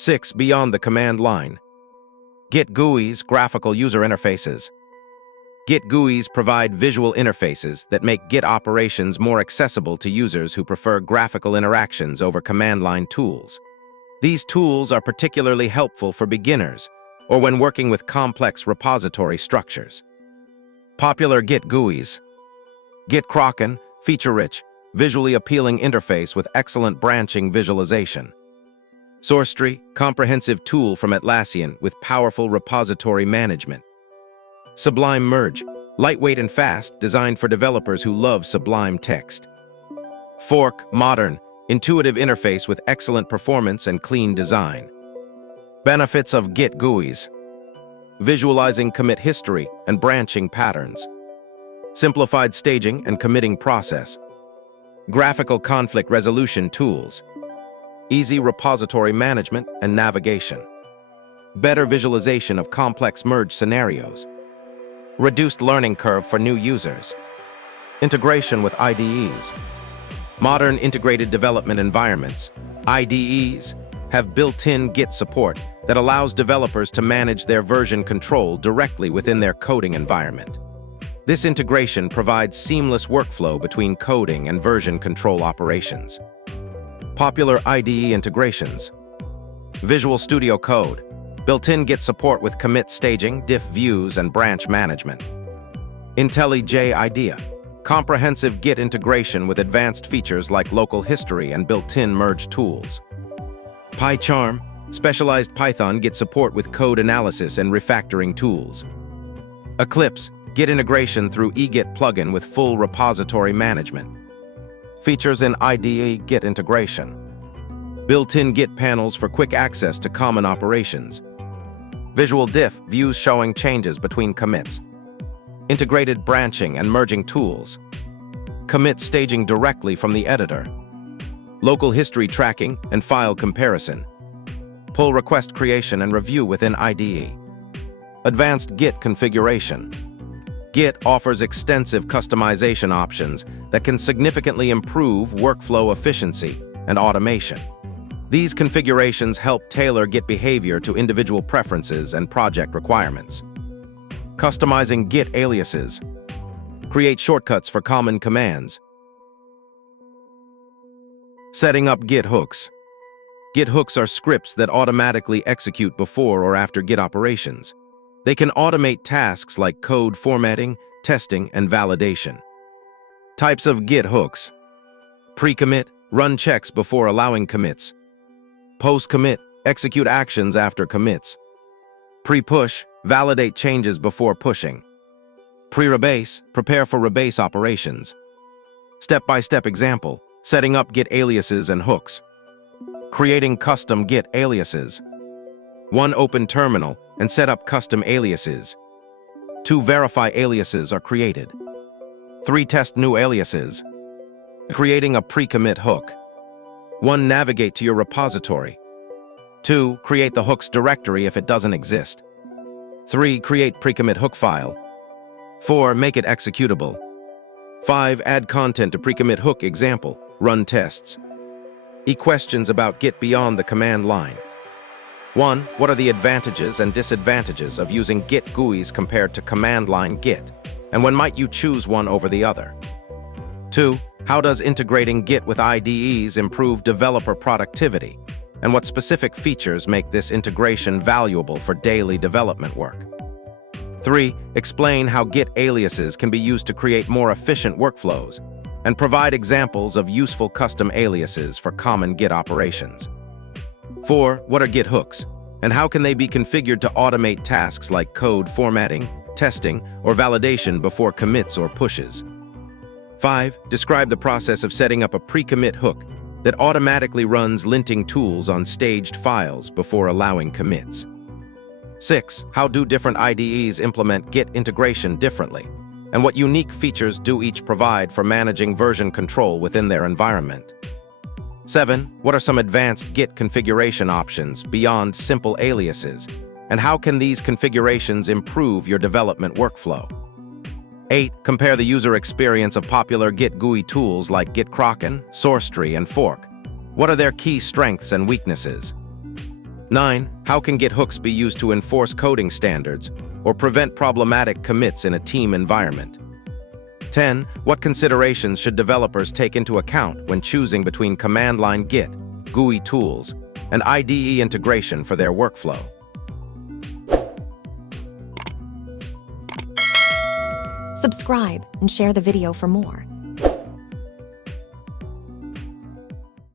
6. Beyond the command line. Git GUIs, graphical user interfaces. Git GUIs provide visual interfaces that make Git operations more accessible to users who prefer graphical interactions over command line tools. These tools are particularly helpful for beginners or when working with complex repository structures. Popular Git GUIs. GitKraken, feature-rich, visually appealing interface with excellent branching visualization. SourceTree, comprehensive tool from Atlassian with powerful repository management. Sublime Merge, lightweight and fast, designed for developers who love Sublime Text. Fork, modern, intuitive interface with excellent performance and clean design. Benefits of Git GUIs. Visualizing commit history and branching patterns. Simplified staging and committing process. Graphical conflict resolution tools. Easy repository management and navigation. Better visualization of complex merge scenarios. Reduced learning curve for new users. Integration with IDEs. Modern integrated development environments, IDEs, have built-in Git support that allows developers to manage their version control directly within their coding environment. This integration provides seamless workflow between coding and version control operations. Popular IDE integrations. Visual Studio Code, built-in Git support with commit staging, diff views, and branch management. IntelliJ IDEA, comprehensive Git integration with advanced features like local history and built-in merge tools. PyCharm, specialized Python Git support with code analysis and refactoring tools. Eclipse, Git integration through eGit plugin with full repository management. Features in IDE Git integration. Built-in Git panels for quick access to common operations. Visual diff views showing changes between commits. Integrated branching and merging tools. Commit staging directly from the editor. Local history tracking and file comparison. Pull request creation and review within IDE. Advanced Git configuration. Git offers extensive customization options that can significantly improve workflow efficiency and automation. These configurations help tailor Git behavior to individual preferences and project requirements. Customizing Git aliases. Create shortcuts for common commands. Setting up Git hooks. Git hooks are scripts that automatically execute before or after Git operations. They can automate tasks like code formatting, testing, and validation. Types of Git hooks. Pre-commit, run checks before allowing commits. Post-commit, execute actions after commits. Pre-push, validate changes before pushing. Pre-rebase, prepare for rebase operations. Step-by-step example, setting up Git aliases and hooks. Creating custom Git aliases. 1. Open terminal and set up custom aliases. 2. Verify aliases are created. 3. Test new aliases. Creating a pre-commit hook. 1. Navigate to your repository. 2. Create the hooks directory if it doesn't exist. 3. Create pre-commit hook file. 4. Make it executable. 5. Add content to pre-commit hook example. Run tests. Questions about Git beyond the command line. 1. What are the advantages and disadvantages of using Git GUIs compared to command line Git, and when might you choose one over the other? 2. How does integrating Git with IDEs improve developer productivity, and what specific features make this integration valuable for daily development work? 3. Explain how Git aliases can be used to create more efficient workflows, and provide examples of useful custom aliases for common Git operations. 4. What are Git hooks, and how can they be configured to automate tasks like code formatting, testing, or validation before commits or pushes? 5. Describe the process of setting up a pre-commit hook that automatically runs linting tools on staged files before allowing commits. 6. How do different IDEs implement Git integration differently, and what unique features do each provide for managing version control within their environment? 7. What are some advanced Git configuration options beyond simple aliases, and how can these configurations improve your development workflow? 8. Compare the user experience of popular Git GUI tools like GitKraken, SourceTree, and Fork. What are their key strengths and weaknesses? 9. How can Git hooks be used to enforce coding standards or prevent problematic commits in a team environment? 10. What considerations should developers take into account when choosing between command-line Git, GUI tools, and IDE integration for their workflow? Subscribe and share the video for more.